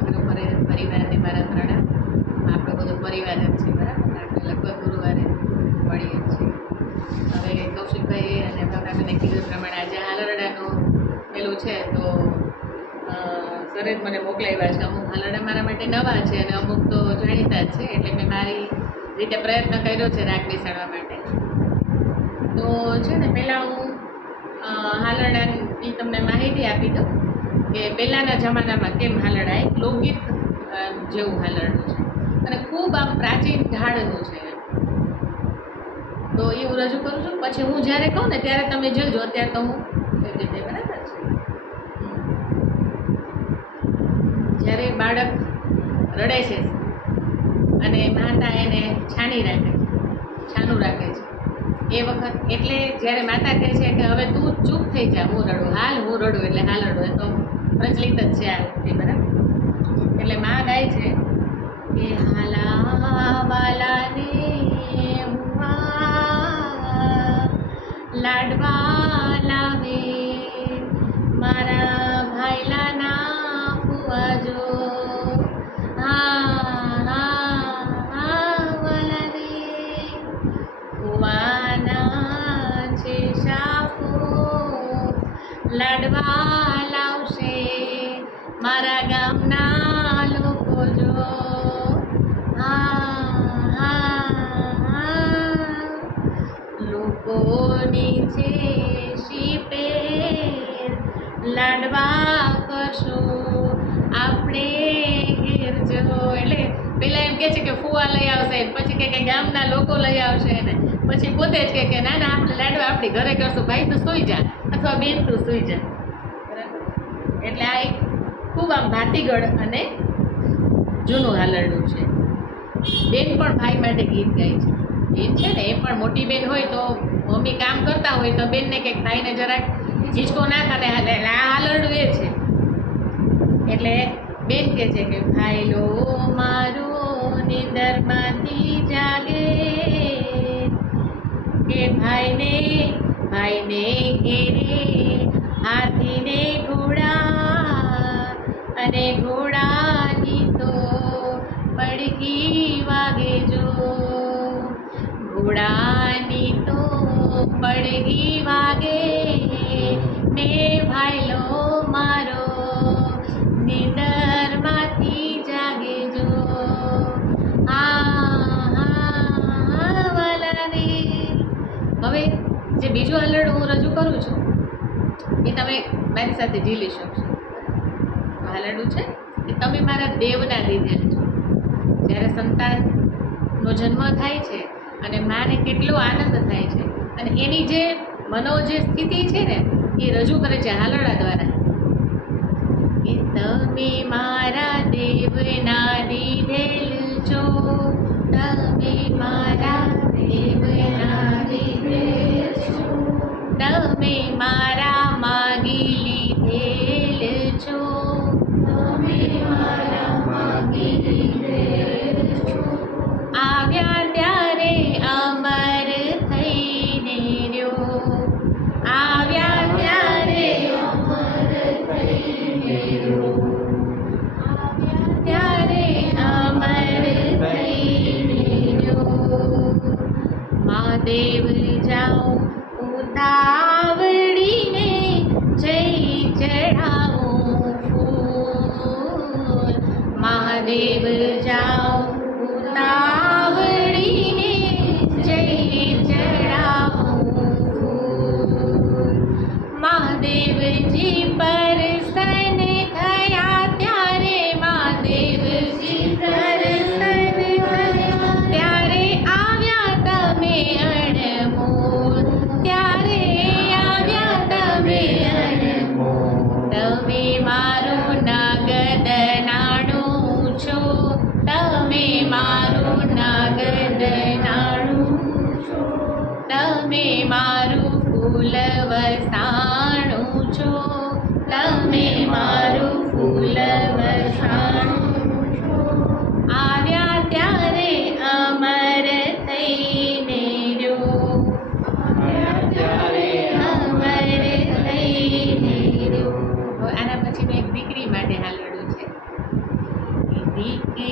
સમગ્ર પરિવારને મારા પ્રણામ. આપણો બધો પરિવાર જ છે, બરાબર. આપણે લગભગ ગુરુવારે મળીએ છીએ. હવે કૌશિકભાઈ અને ભાવનાબેને કીધું પ્રમાણે આજે હાલરડાનું પેલું છે, તો સરે મને મોકલાવ્યા છે. અમુક હાલરડા મારા માટે નવા છે અને અમુક તો જાણીતા જ છે, એટલે મેં મારી રીતે પ્રયત્ન કર્યો છે રાગ બેસાડવા માટે. તો છે ને, પહેલાં હું હાલરડાની તમને માહિતી આપી દઉં કે પહેલાંના જમાનામાં કેમ હાલરડા એક લોકગીત જેવું હાલરડું છે અને ખૂબ આમ પ્રાચીન ઢાળનું છે. તો એ હું રજૂ કરું છું. પછી હું જ્યારે કહું ને ત્યારે તમે જોજો. અત્યારે તો હું એવી રીતે, બરાબર છે. જ્યારે બાળક રડે છે અને માતા એને છાનું રાખે છે એ વખત, એટલે જ્યારે માતા કહે છે કે હવે તું ચૂપ થઈ જા, હું રડું, હું રડું, એટલે હાલરડું. એ તો પ્રચલિત જ છે આ વખતે, બરાબર. એટલે માં ગાય છે કે હાલા વાલાને લાડવા લાવે મારા ભાઈલાના ફુવાજો, વાલાને ફુવાના છે સાફો, લાડવા લાવશે મારા ગામના લોકો જો, લોકોની છે શીપેર લાડવા કરશું આપણે ઘેર જો. એટલે પેલા એમ કે છે કે ફુવા લઈ આવશે, પછી કે ગામના લોકો લઈ આવશે ને પછી પોતે જ કે ના ના, આપણે લાડવા આપણી ઘરે કરશું, ભાઈ તું સૂઈ જા અથવા બેન તું સૂઈ જા, બરાબર. એટલે આ એક ખૂબ આમ ભાતીગળ અને જૂનું હાલરડું છે. બેન પણ ભાઈ માટે ગીત ગાય છે. બેન છે ને, એ પણ મોટી બેન હોય તો મમ્મી કામ કરતા હોય તો બેનને કંઈક ભાઈને જરાક હિંચકો નાખ અને આ હાલરડું એ છે. એટલે બેન કહે છે કે ભાઈલો મારો નિંદરમાંથી જાગે, કે ભાઈને ઘેરે હાથીને ઘોડા, અને ઘોડાની તો પડઘી વાગે જો, ઘોડાની તો પડઘી વાગે ને ભાઈલો મારો નિંદરમાંથી જાગે જો, વાલાને. હવે જે બીજું હાલરડું હું રજૂ કરું છું એ તમે મારી સાથે ઝીલી શકશો. હાલરડું છે કે તમે મારા દેવના દીધેલ છો. જ્યારે સંતાનનો જન્મ થાય છે અને માને કેટલો આનંદ થાય છે અને એની જે સ્થિતિ છે ને એ રજૂ કરે છે હાલરડા દ્વારા. કે તમે મારા દેવના દીધેલ છો, તમે મારા દેવના દીધેલ છો, તમે મારા માગી લીધેલ છો, તમે મારા માગી લીધેલ છો, આવ્યા ત્યારે અમર થઈને રહ્યો, આવ્યા ત્યારે અમર થઈને રહ્યો, આવ્યા ત્યારે અમર થઈને રહ્યો. મહાદેવ જાઓ ઉતાવળીને જય ચઢાવું ફૂલ, મહાદેવ જાઓ ઉતાવળીને જય ચઢાવું ફૂલ. મહાદેવજી પ્રસન્ન થયા ત્યારે, મહાદેવજી પ્રસન્ન થયા ત્યારે આવ્યા તમે અણમોલ, ત્યારે આવ્યા તમે અણમોલ. તમે મારું નગદ નાણું છો, તમે મારું નગદ નાણું છો, તમે મારું ફૂલ વસાણું છો, તમે મારું ફૂલ વસાણું છો, આવ્યા ત્યારે અમર થઈને રહ્યો, આવ્યા ત્યારે અમર થઈને રહ્યો. આના પછીનું એક દીકરી માટે હાલરડું છે. દીદી કે